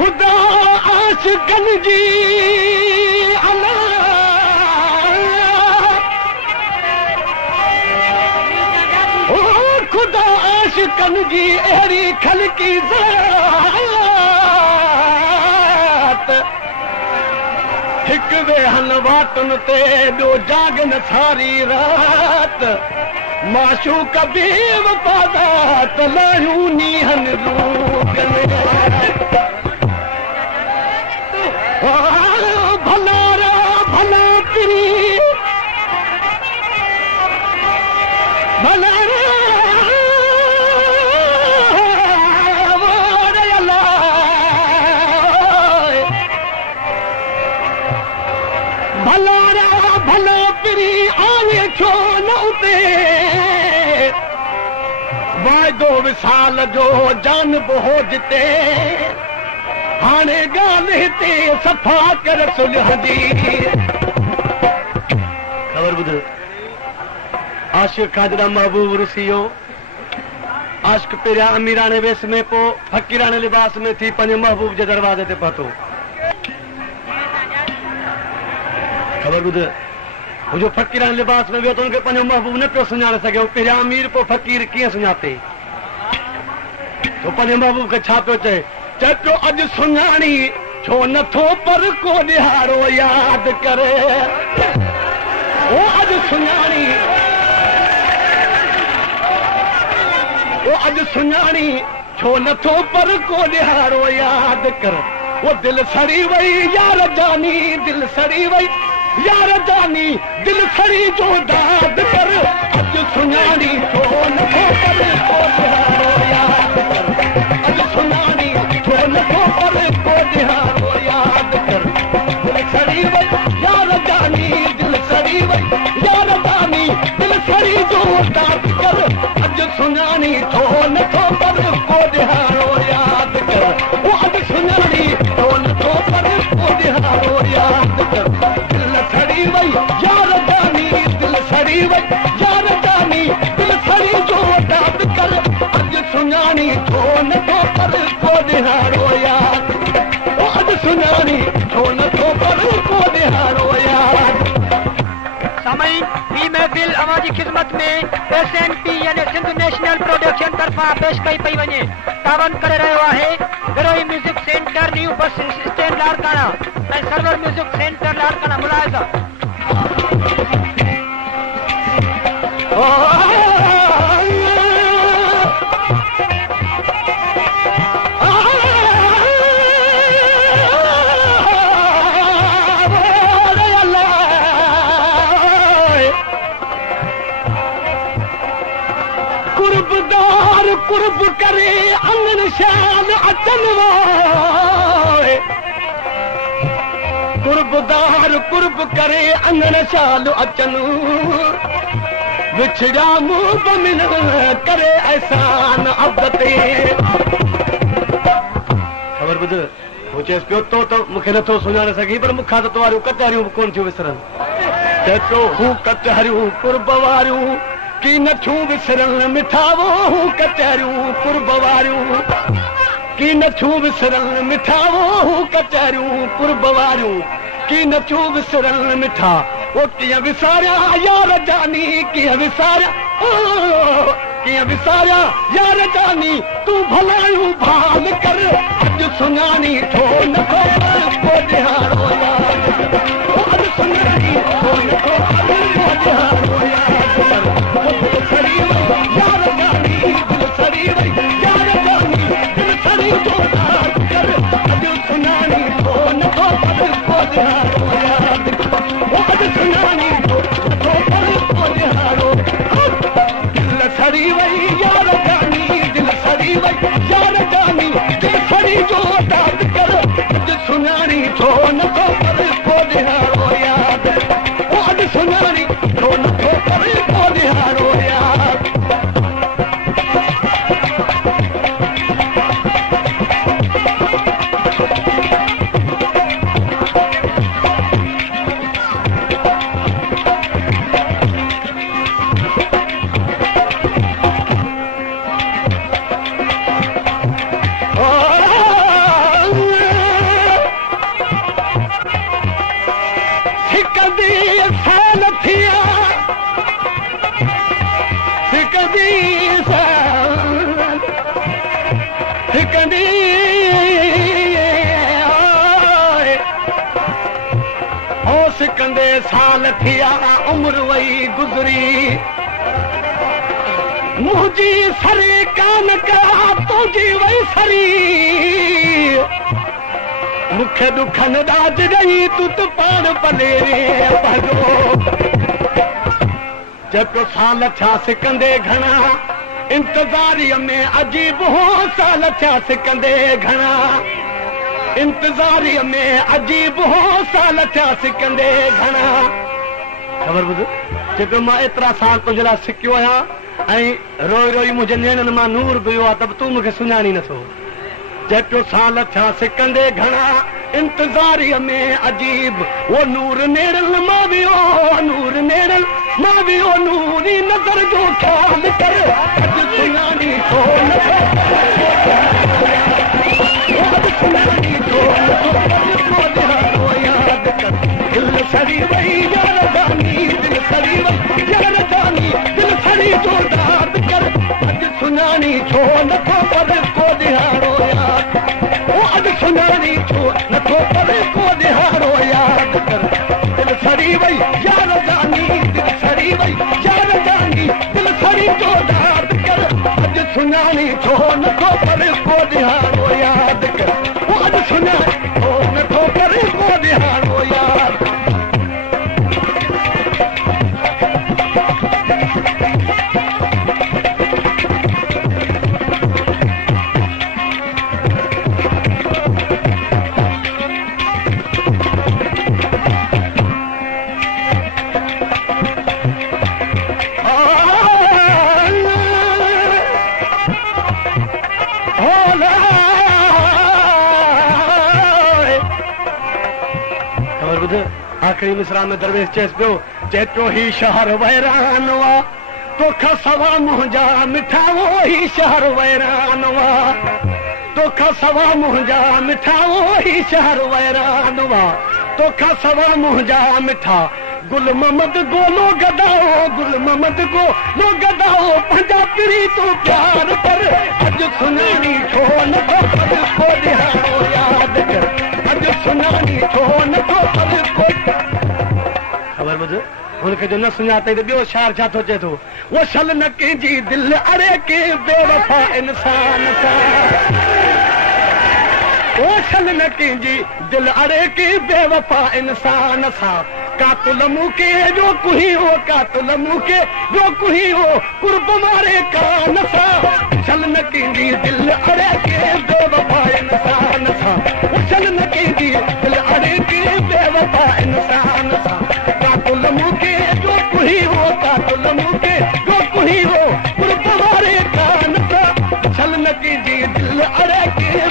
खुदा आशिकन जी अला ओ खुदा आशिकन जी अहिड़ी खलकी ज़ात हिक वेहन वातुन ते ॿियो जागन सारी रात माशूक बि वफ़ादात लायूं नीहन रूगन भला भला पिरी भला भला भला पिरी आवे छो न उते वाइदो विसाल जो जान हो जिते हाणे ॻाल्हि हिते सफ़ा कर सुलह जी ख़बर ॿुध आशिक़ खां जॾहिं महबूब रुसी वियो आशिक़ पहिरियां अमीराणे वेस में पोइ फ़क़ीराणे लिबास में थी पंहिंजे महबूब जे दरवाज़े ते पहुतो ख़बर ॿुध मुंहिंजो फ़क़ीराणे लिबास में वियो त हुनखे पंहिंजो महबूब न पियो सुञाणे सघे पहिरियां अमीर पोइ फ़क़ीर कीअं सुञाते तो पंहिंजे महबूब खे छा पियो चए चए पियो अॼु सुञाणी छो नथो पर को ॾिहाड़ो यादि करे ओ अॼु सुञाणी ओ अॼु सुञाणी छो नथो पर को ॾिहाड़ो यादि कर वो दिलि सड़ी वई यार जानी दिलि सड़ी वई यार जानी दिलि सड़ी जो दाद कर अॼु सुञाणी छो नथो पर को ॾिहाड़ो यादि कर अॼु सुञाणी छो नथो पर को ॾिहाड़ो यादि कर दिलि सड़ी वई यार जानी दिलि सड़ी वई यार जानी दिलि सड़ी जो दाद कर अॼु सुञाणी छो नथो पर को ॾिहाड़ो यादि कर वो अॼु सुञाणी छो नथो पर को ॾिहाड़ो यादि कर दिलि सड़ी वई यार जानी दिलि सड़ी वई यार जानी दिलि सड़ी जो दाद कर अॼु सुञाणी छो नथो पर को ॾिहाड़ो यादि वो अॼु सुञाणी छो नथो पर को ॾिहाड़ो यादि साईं ही महफ़िल अवां जी ख़िदमत में SNP यानी सिंध नेशनल प्रोडक्शन तरफ़ां पेश कई पई वञे तावन करे रहियो आहे गिरोही music centre new bus stand Larkana ऐं सर्वर म्यूज़िक सेंटर लाड़काना मुलाहिज़ा कुर्बदार कुर्ब करे अंगन शान अचन वाए कुर्बदार कुर्ब करे अंगन शाल अचन विछड़ा मुंह बमिन करे एहसान अबते ख़बर ॿुध हो चएसि पियो तो मूंखे नथो सुञाणे सघी पर मूंखां त तूं कचहरियूं बि कोन थियूं विसरनि चए पियो हू कचहरियूं कुर्ब वारियूं की नथूं विसरनि मिठावो हू कचहरियूं कुर्ब वारियूं की नथूं विसरनि मिठावो हू कचहरियूं कुर्ब वारियूं की नथूं विसरनि मिठा वो कीअं विसारिया यार जानी कीअं विसारिया यार जानी तूं भलायूं भाल कर अॼु सुञाणी छो नथो को ॾिहाड़ो यादि कर अॼु सुञाणी छो नथो को ॾिहाड़ो यादि कर दिलि सड़ी वई यार जानी दिलि सड़ी वई यार जानी दिलि सड़ी जो दाद कर अॼु सुञाणी छो नथो को ॾिहाड़ो यादि कर अॼु सुञाणी छो नथो को ॾिहाड़ो दिलि सड़ी वई यार जानी दिलि सड़ी वई यार जानी दिलि सड़ी जो दाद कर अॼु सुञाणी छो नथो को ॾिहाड़ो यादि अॼु सुञाणी छो नथो को ॾिहाड़ो यादि सिकंदी ओ सिकंदे साल थिया उम्र वई गुज़री मुंहिंजी सरी कान का तुंहिंजी वई सरी मूंखे दुखनि ॾाज ॾेई तूं त पाण पले भॼो जेको साल थिया सिकंदे घणा इंतज़ारीअ में अजीब हो साल थिया सिकंदे घणा इंतज़ारीअ में अजीब हो साल थिया सिकंदे घणा ख़बर ॿुध जेको मां एतिरा साल तुंहिंजे लाइ सिकियो आहियां ऐं रोई रोई मुंहिंजे नेणनि मां नूर गुयो आहे त बि तूं मूंखे सुञाणी नथो जेको साल थिया सिकंदे घणा इंतज़ारीअ में अजीब वो नूर नेड़ल मां वियो नूर नेड़ल मां वियो नूरी नज़र जो ख्याल कर अॼु सुञाणी थो सुञाणी थो याद कर दिल सड़ी वई यार जानी दिल सड़ी वई यार जानी दिल सड़ी जो याद कर अॼु सुञाणी छो नथो पर को दिहाड़ो याद अॼु सुञाणी छो नथो पर को दिहाड़ो याद कर दिल सड़ी वई यार जानी दिल सड़ी वई यार जानी दिल सड़ी जो याद कर अॼु सुञाणी छो नथो पर को दिहाड़ो याद कर अॼु सुञाणी छो नथो पर को दिहाड़ो याद आखिरी मिसरा में दरवेश चेस पियो चेतो ही शहर वैरान वा तोखा सवा मुंहिंजा मिठा वो ही शहर वैरान वा तोखा सवा मुंहिंजा मिठा वो ही शहर वैरान वा तोखा सवा मुंहिंजा मिठा गुल मोहम्मद गोलो गदाओ गुल मोहम्मद गोलो गदाओ पंजा पिरी तू प्यार कर अॼु सुञाणी छो नथो पर को दिहाड़ो याद कर अॼु सुञाणी छो नथो पर को ख़बर ॿुध हुनखे जो न सुञातई त ॿियो शार छा थो चए थो वो छल न कंहिंजी दिलि अड़े के बेवफ़ा इंसान सां वो छल न कंहिंजी दिलि अड़े के बेवफ़ा इंसान सां कातुल मूंखे जो कुही हो कातुल मूंखे जो कुही हो कुर्ब मारे कान सां छल न कंहिंजी दिलि अड़े के बेवफ़ा इंसान सां छल न कंहिंजी दिलि अड़े के बेवफ़ा इंसान सां कातुल मूंखे जो कुही हो कातुल मूंखे जो कुही हो कुर्ब मारे कान सां छल न कंहिंजी दिलि अड़े के